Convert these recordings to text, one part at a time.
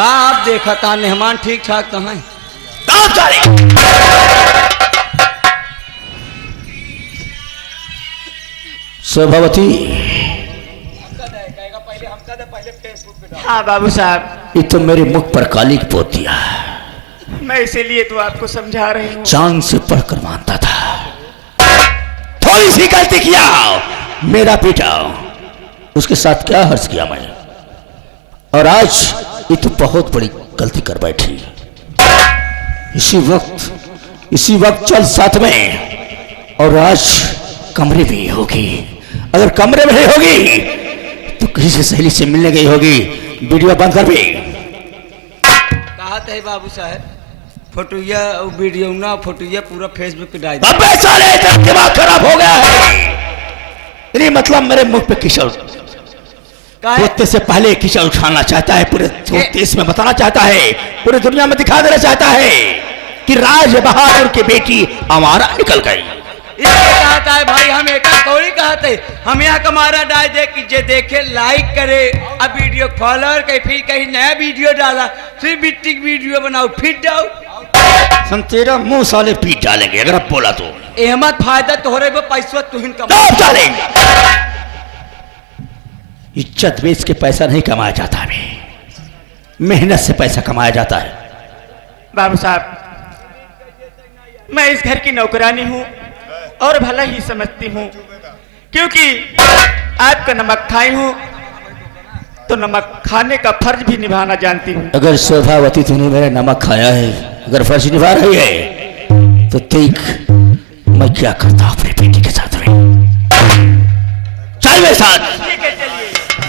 का आप देखा था मेहमान ठीक ठाक कहाँ है? स्वभावती। हाँ बाबू साहब, ये तो मेरे मुख पर कालिक पोत दिया। मैं इसीलिए तो आपको समझा रही हूँ। चांद से पढ़कर मानता था, थोड़ी सी गलती किया मेरा पीटा, उसके साथ क्या हर्ष किया मैं, और आज ये तो बहुत बड़ी गलती कर बैठी। इसी वक्त चल साथ में, और आज कमरे में ही होगी। अगर कमरे में ही होगी तो किसी से सहेली से मिलने गई होगी। वीडियो बंद कर भी। कहा थे बाबू साहब, फोटोया वीडियो ना फोटोया पूरा फेसबुक पे डाल। अबे साले दिमाग खराब हो गया है। नहीं मतलब मेरे मुख पे किशोर पोते से पहले किशोर उठाना चाहता है, पूरे देश में बताना चाहता है, पूरी दुनिया में दिखा देना चाहता है कि राज बहादुर की बेटी हमारा निकल गई। कहता है भाई, हम एक थोड़ी कहते, हम यहाँ कमारा डाल दे कि जे देखे लाइक करे, अब वीडियो फॉलोअर कहीं, फिर कहीं नया वीडियो डाला, फिर बिट्टी वीडियो बनाओ, फिर जाओ। हम तेरा मुंह साले पीट डालेंगे अगर अब बोला तो। अहमद फायदा तोहरे पे पैसा तुहिन डालेंगे। इज्जत बेच के पैसा नहीं कमाया जाता है, मेहनत से पैसा कमाया जाता है। बाबू साहब, मैं इस घर की नौकरानी हूँ और भला ही समझती हूँ, क्योंकि आपका नमक खाई हूँ तो नमक खाने का फर्ज भी निभाना जानती हूँ। अगर शोभावती तूने मेरा नमक खाया है, अगर फर्ज निभा रही है, तो देख मैं क्या करता हूँ अपने बेटी के साथ में। चल मेरे साथ।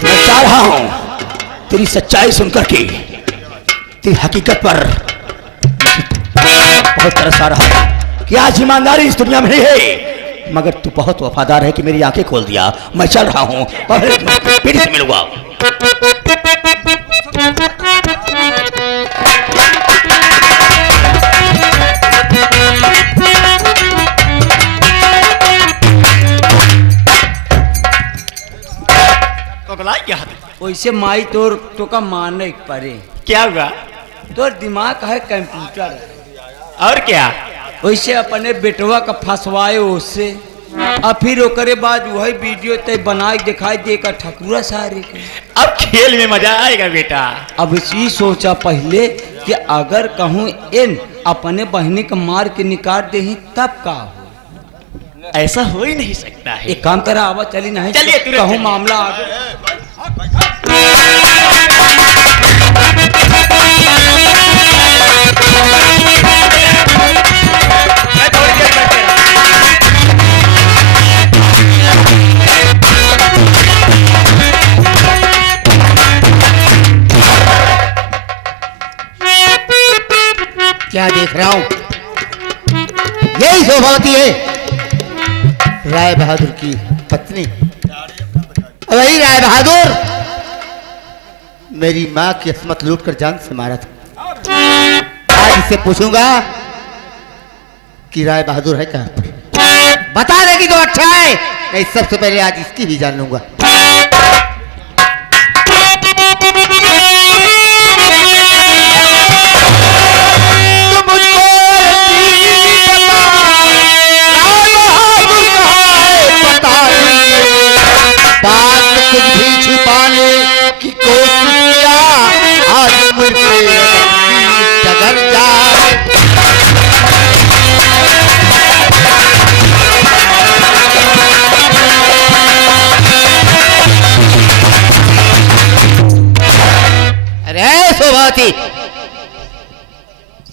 मैं चाह रहा हूँ तेरी सच्चाई सुनकर के तेरी हकीकत पर बहुत तरस आ रहा है कि आज ईमानदारी इस दुनिया में नहीं है, मगर तू बहुत वफादार है कि मेरी आंखें खोल दिया। मैं चल रहा हूँ और बेटी से मिलूंगा। वैसे माई तोर तो का माने पड़े। क्या हुआ? तोर दिमाग है कंप्यूटर, और क्या? वैसे अपने बेटवा का फंसवाए उससे, और फिर ओकरे बाद वही वीडियो ते बनाई दिखाई देकर ठकुरा सारे के। अब खेल में मजा आएगा बेटा। अब इसी सोचा पहले कि अगर कहूँ इन अपने बहनी का मार के निकाल दे तब का हो। ऐसा हो ही नहीं सकता है। एक काम करा, आवाज चली नहीं, चलिए कहूँ मामला आगे। क्या देख रहा हूं? यही शोभावती है, राय बहादुर की पत्नी। वही राय बहादुर मेरी माँ की अस्मत लूटकर जान से मारा था। आज इससे पूछूंगा कि राय बहादुर है कहां पर। बता देगी तो अच्छा है, नहीं सबसे पहले आज इसकी भी जान लूंगा।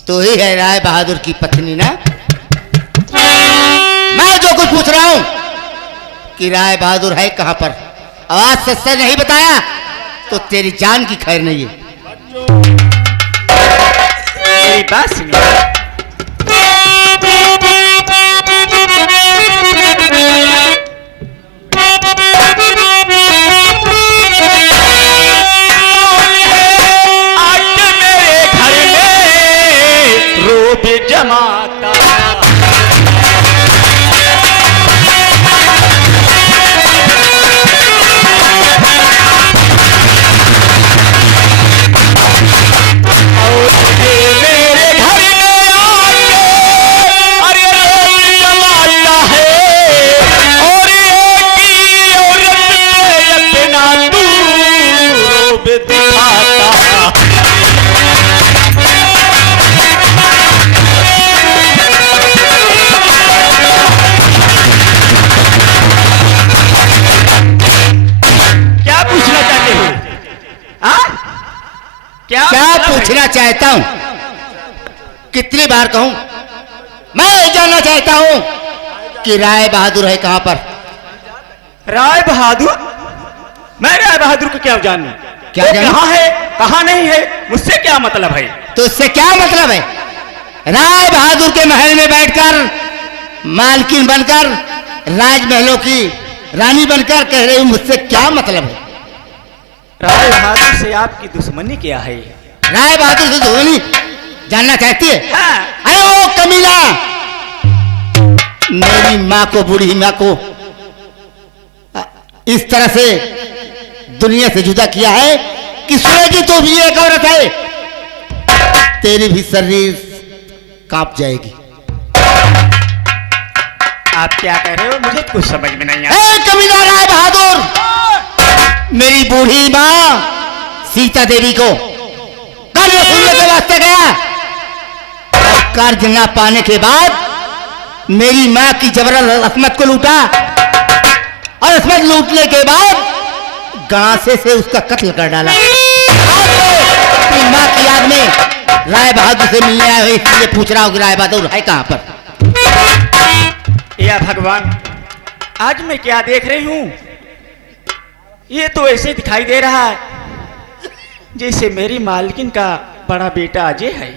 तो ही है राय बहादुर की पत्नी ना? मैं जो कुछ पूछ रहा हूं कि राय बहादुर है कहां पर, आवाज से सच नहीं बताया तो तेरी जान की खैर नहीं है। मेरी बात सुनिए। जमाता पूछना चाहता हूं, कितनी बार कहूं, मैं जानना चाहता हूं कि राय बहादुर है कहां पर? राय बहादुर? मैं राय बहादुर को क्या जानूं? क्या वो जानूं? कहाँ है कहाँ नहीं है, मुझसे क्या मतलब है? तो इससे क्या मतलब है? राय बहादुर के महल में बैठकर मालकिन बनकर राजमहलों की रानी बनकर कह रही हूं, मुझसे क्या मतलब है? राय बहादुर से आपकी दुश्मनी क्या है? राय बहादुर से दुश्मनी जानना चाहती है? हाँ। अरे ओ कमीना, मेरी माँ को, बूढ़ी माँ को इस तरह से दुनिया से जुदा किया है कि सुनेगी तो भी एक औरत है, तेरी भी शरीर कांप जाएगी। आप क्या कह रहे हो, मुझे कुछ समझ में नहीं आ ए कमीना राय बहादुर, मेरी बूढ़ी माँ सीता देवी को कर्ज सुनने के वास्ते गया, और कर्ज न पाने के बाद मेरी माँ की जबरन असमत को लूटा, और असमत लूटने के बाद गणासे से उसका कत्ल कर डाला। अपनी माँ की याद में राय बहादुर से मिलने आया, इसलिए पूछ रहा हूँ कि राय बहादुर है कहां पर? या भगवान, आज मैं क्या देख रही हूं, ये तो ऐसे दिखाई दे रहा है जैसे मेरी मालकिन का बड़ा बेटा अजय है।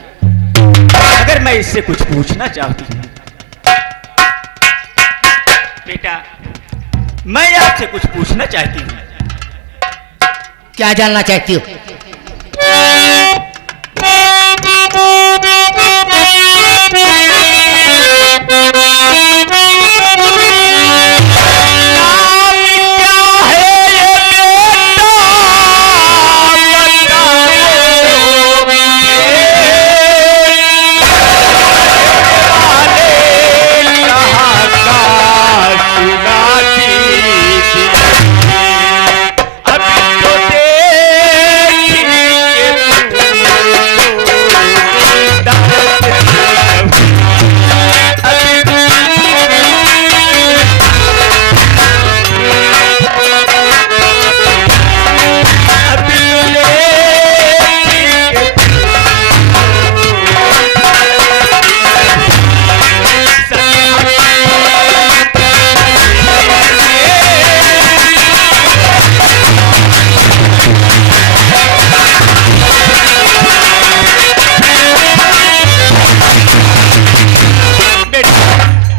अगर मैं इससे कुछ पूछना चाहती हूँ, बेटा मैं आपसे कुछ पूछना चाहती हूँ। क्या जानना चाहती हो?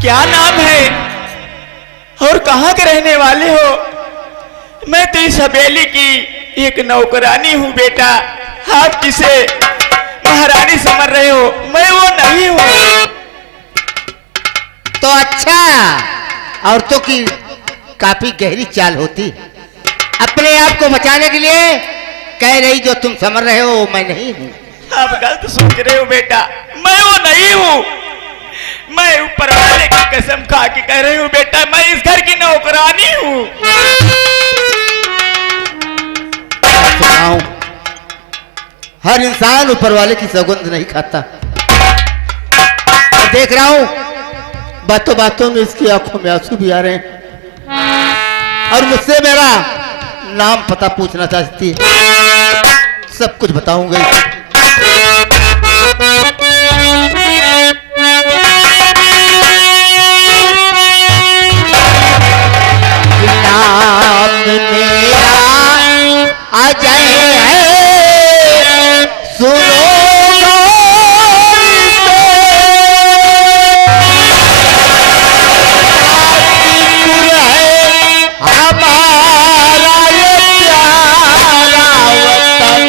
क्या नाम है और कहाँ के रहने वाले हो? मैं तो इस हवेली की एक नौकरानी हूँ बेटा। आप किसे महारानी समझ रहे हो? मैं वो नहीं हूँ। तो अच्छा, औरतों की काफी गहरी चाल होती, अपने आप को बचाने के लिए कह रही जो तुम समझ रहे हो मैं नहीं हूँ। आप गलत सोच रहे हो बेटा, मैं वो नहीं हूँ। मैं ऊपर वाले की कसम खा के कह रही हूँ बेटा, मैं इस घर की नौकरानी हूँ। सुनाऊं, हर इंसान ऊपर वाले की सौगंध नहीं खाता। और देख रहा हूं बातों बातों में इसकी आंखों में आंसू भी आ रहे हैं, और मुझसे मेरा नाम पता पूछना चाहती है। सब कुछ बताऊंगा इसे। नाम मेरा अजय है, सुनो हमारा ये प्यारा वतन,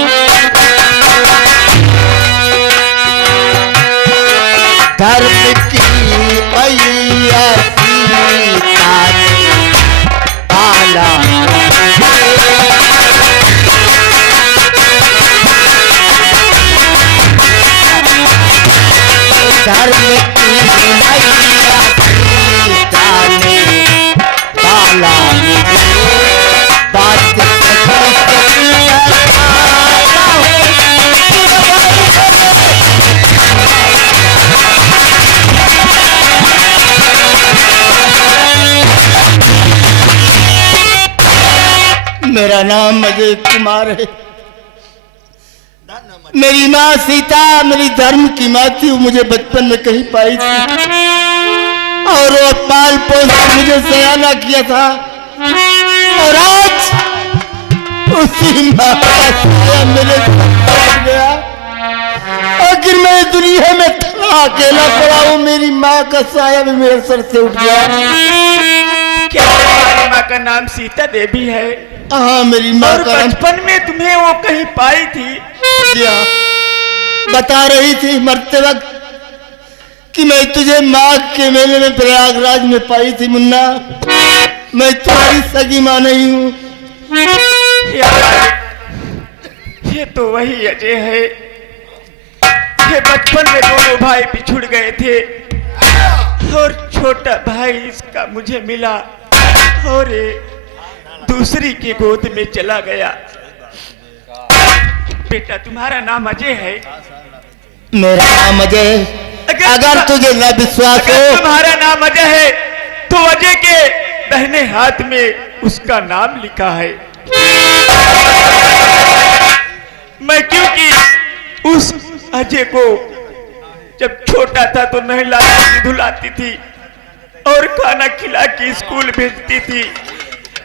धर्म की मैया सीता पाला, धर्म की मैया सीता ने पाला मुझे, बात मेरा नाम अजय कुमार है। मेरी माँ सीता मेरी धर्म की माँ थी, वो मुझे बचपन में कहीं पाई थी और वो पाल पोस कर मुझे सयाना किया था। और आज उसी माँ का साया मेरे साथ गया। आखिर मैं इस दुनिया में था अकेला पड़ा हूँ, मेरी माँ का साया भी मेरे सर से उठ गया। क्या तुम्हारी माँ का नाम सीता देवी है? हाँ, मेरी माँ और का नाम बचपन में तुम्हें वो कहीं पाई थी? बता रही थी मरते वक्त कि मैं तुझे माघ के मेले में प्रयागराज में पाई थी मुन्ना, मैं तुम्हारी सगी माँ नहीं हूँ। ये तो वही अजय है। ये बचपन में दोनों भाई बिछुड़ गए थे और छोटा भाई इसका मुझे मिला और ये दूसरी की गोद में चला गया। बेटा तुम्हारा नाम अजय है? मेरा नाम अजय है। अगर तुझे न विश्वास हो, तुम्हारा नाम अजय है तो अजय के दाहिने हाथ में उसका नाम लिखा है। मैं क्योंकि उस अजय को जब छोटा था तो नहलाती धुलाती थी और खाना खिला के स्कूल भेजती थी।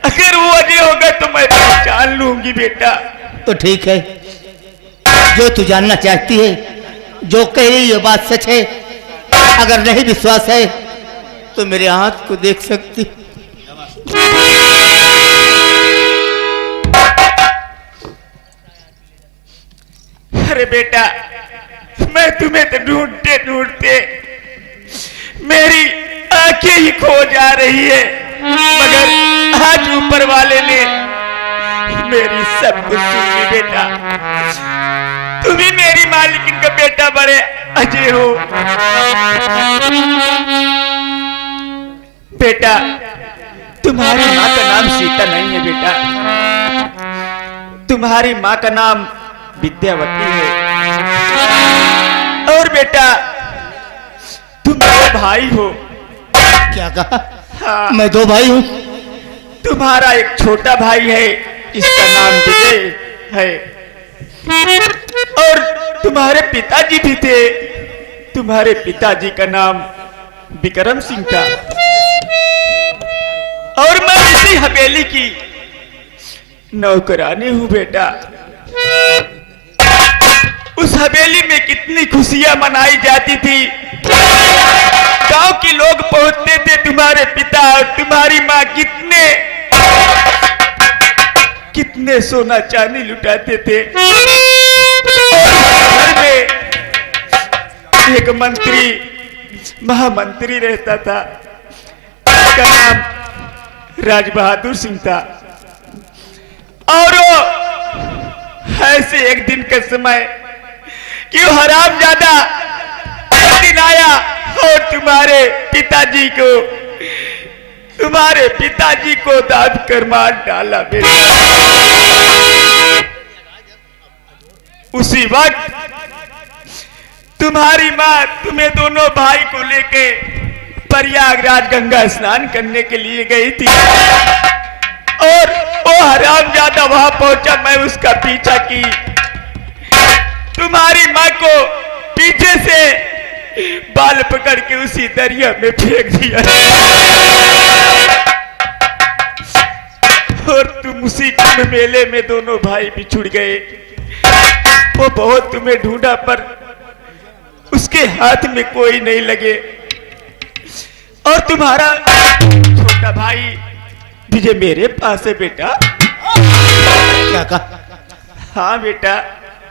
अगर वो अजय होगा तो मैं पहचान लूंगी बेटा। तो ठीक है, जो तू जानना चाहती है, जो कह रही है बात सच है। अगर नहीं विश्वास है तो मेरे हाथ को देख सकती। अरे बेटा, मैं तुम्हें तो ढूंढते ढूंढते मेरी आंखें ही खो जा रही है, मगर आज ऊपर वाले ने मेरी सब कुछ सुन ली। बेटा तुम ही मेरी मालिकिन का बेटा बड़े अजय हो। बेटा तुम्हारी माँ का नाम सीता नहीं है बेटा, तुम्हारी माँ का नाम विद्यावती है। और बेटा तुम दो भाई हो। क्या कहा? हाँ। मैं दो भाई हूँ। तुम्हारा एक छोटा भाई है जिसका नाम विजय है और तुम्हारे पिताजी भी थे, तुम्हारे पिताजी का नाम विक्रम सिंह था। और मैं इसी हवेली की नौकरानी हूँ बेटा। उस हवेली में कितनी खुशियां मनाई जाती थी। गांव के लोग पहुंचते थे, तुम्हारे पिता और तुम्हारी माँ कितने सोना चांदी लुटाते थे। और घर में एक मंत्री महामंत्री रहता था, उसका नाम राज बहादुर सिंह था। और वो ऐसे एक दिन का समय कि वो हरामजादा एक दिन आया और तुम्हारे पिताजी को दाब कर मार डाला बेटा। उसी वक्त तुम्हारी माँ तुम्हें दोनों भाई को लेके प्रयागराज गंगा स्नान करने के लिए गई थी और वो हरामजादा वहां पहुंचा। मैं उसका पीछा की, तुम्हारी माँ को पीछे से बाल पकड़ के उसी दरिया में फेंक दिया और तुम उसी कुंभ मेले में दोनों भाई बिछुड़ गए। वो बहुत तुम्हें ढूंढा पर उसके हाथ में कोई नहीं लगे। और तुम्हारा छोटा भाई विजय मेरे पास है बेटा। क्या कहा? हाँ बेटा।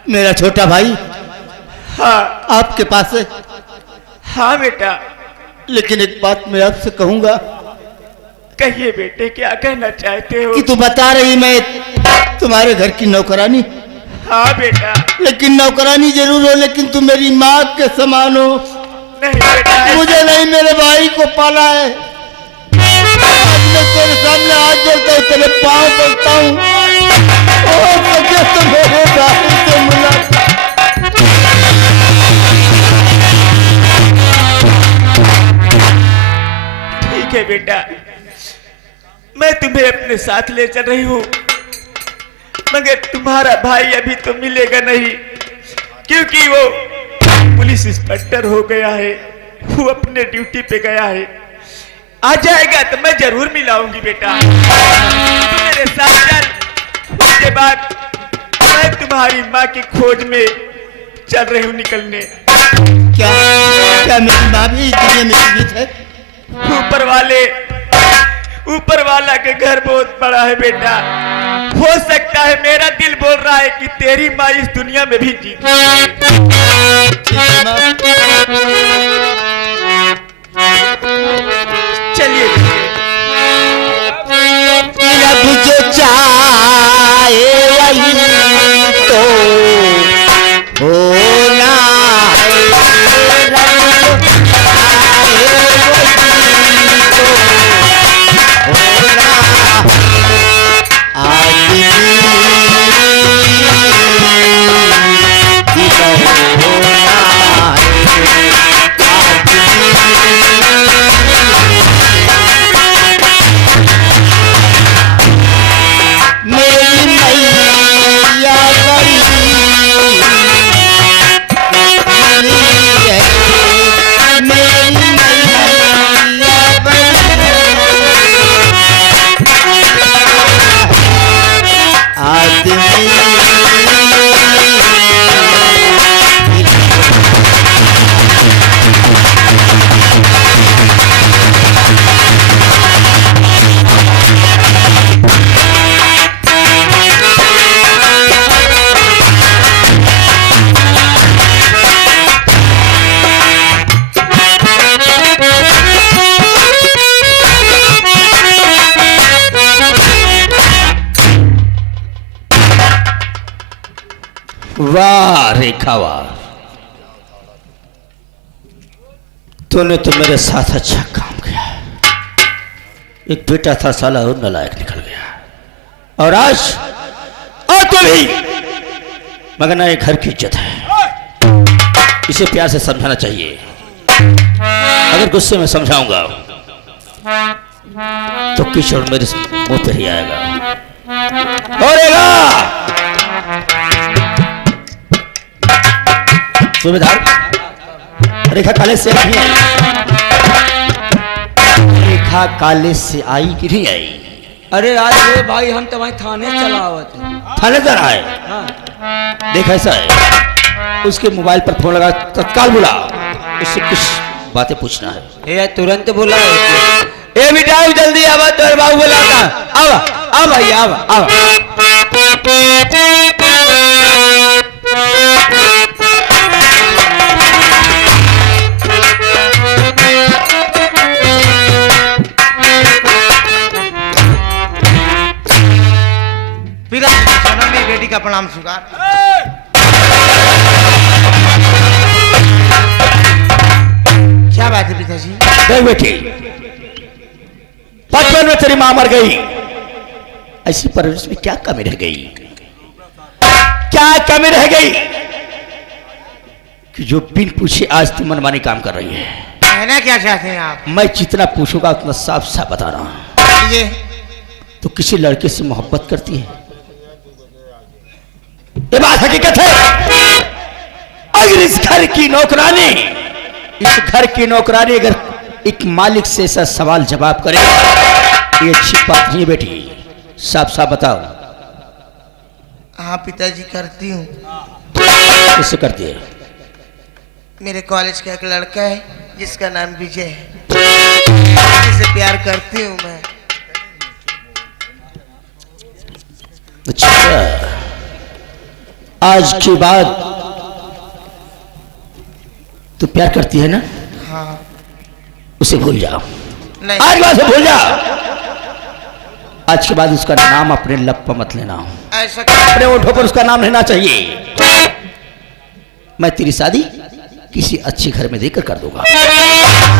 मेरा छोटा भाई हाँ आपके पास है? हाँ बेटा। लेकिन एक बात मैं आपसे कहूंगा। कहिए बेटे, क्या कहना चाहते हो? कि तू बता रही मैं तुम्हारे घर की नौकरानी। हाँ बेटा। लेकिन नौकरानी जरूर हो, लेकिन तू मेरी माँ के समान हो। नहीं बेटा, मुझे नहीं, मेरे भाई को पाला है। आज मैं तेरे सामने हाथ जोड़ता हूँ, तेरे पाँव पड़ता हूँ। तो मेरे भाई से मुलाकात। ठीक है बेटा, मैं तुम्हें अपने साथ ले चल रही हूँ, मगर तुम्हारा भाई अभी तो मिलेगा नहीं। क्योंकि वो पुलिस इंस्पेक्टर हो गया है, वो अपने ड्यूटी पे गया है। आ जाएगा तो मैं जरूर मिलाऊंगी बेटा, तू मेरे साथ चल। उसके बाद मैं तुम्हारी माँ की खोज में चल रही हूँ निकलने। क्या क्या मेरी माँ भी इस दुनिया में जीवित है? ऊपर वाला के घर बहुत बड़ा है बेटा। हो सकता है मेरा दिल बोल रहा है कि तेरी माँ इस दुनिया में भी जीवित है। ठीक है माँ। चलिए रब जो चाहे वही तो होना है, रब जो चाहे वही तो होना है। आदमी की होना है, मेरी मैया बड़ी है, मेरी मैया बड़ी वाह रेखा वाह, तूने तो मेरे साथ अच्छा काम किया। एक बेटा था साला और नालायक निकल गया, और आज तो भी मगर ना ये घर की इज्जत है, इसे प्यार से समझाना चाहिए। अगर गुस्से में समझाऊंगा तो किशोर मेरे मुंह पर ही आएगा। और सूबेदार, रेखा कॉलेज से नहीं आई? रेखा कॉलेज से आई कि नहीं आई? अरे आज भाई हम तो वहीं थाने चला हुआ थे। थाने पर आए? हाँ। देख ऐसा है, उसके मोबाइल पर फोन लगा, तत्काल बुला, उससे कुछ बातें पूछना है। ये तुरंत बोला ए मिठाई जल्दी आवा, तोर बाबू बुलाता। आवा आ भाई आवा आवा। बेटी का प्रणाम स्वीकार। क्या बात है पिताजी? देख बेटी, बचपन में तेरी मां मर गई, ऐसी परवरिश में क्या कमी रह गई? क्या कमी रह गई कि जो बिन पूछे आज तुम मनमानी काम कर रही है? कहना क्या चाहते हैं आप? मैं जितना पूछूंगा उतना साफ साफ बता रहा हूं। ये तो किसी लड़के से मोहब्बत करती है, ये बात हकीकत है। अगर इस घर की नौकरानी, इस घर की नौकरानी अगर एक मालिक से ऐसा सवाल जवाब करे, ये अच्छी बात नहीं है बेटी, साफ साफ बताओ। हाँ पिताजी करती हूँ। किससे करती है? मेरे कॉलेज का एक लड़का है जिसका नाम विजय है, जिससे प्यार करती हूँ मैं। अच्छा, आज के बाद तू प्यार करती है ना? हाँ। उसे भूल जाओ, नहीं। आज बात से भूल जाओ। आज के बाद उसका नाम अपने लब पर मत लेना, ऐसा अपने ओठों पर उसका नाम रहना चाहिए। मैं तेरी शादी किसी अच्छे घर में देकर कर दूंगा।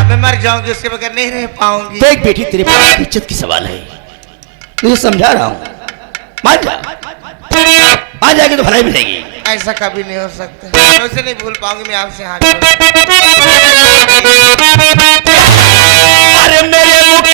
मैं मर जाऊंगी, उसके बगैर नहीं रह पाऊंगी। देख बेटी, तेरे पास इज्जत की सवाल है, तुझे समझा रहा हूं, मान जा। मान जाएगी तो भलाई मिलेगी। ऐसा कभी नहीं हो सकता, मैं उसे नहीं भूल पाऊंगी। मैं आपसे हाथ जोड़ता हूं। अरे मेरे